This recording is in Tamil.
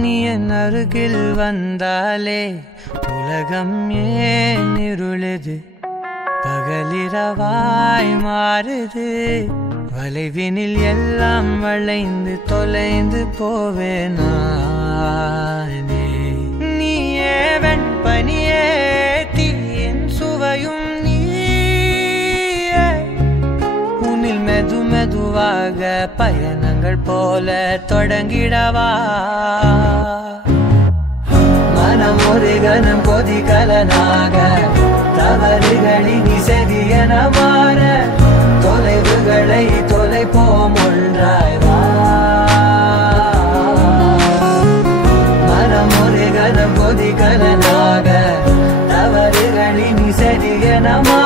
நீ என் அருகில் வந்தாலே உலகம் ஏன் இருளுது, பகலிரவாய் மாறுது. வளைவினில் எல்லாம் வளைந்து தொலைந்து போவேனானே. நீயே வெண்பனியே, தீயின் சுவையும் நீயே. உன்னில் மெது மெதுவாக பயணங்கள் போல தொடங்கிடவா. மனம் ஒரு கணம் கொதிகலனாக தவறுகளின் இசையென மாற, தொலைவுகளை தொலைப்போம் ஒன்றாய் வா. மனம் ஒரு கணம் கொதிகலனாக தவறுகளின் இசையென மாற,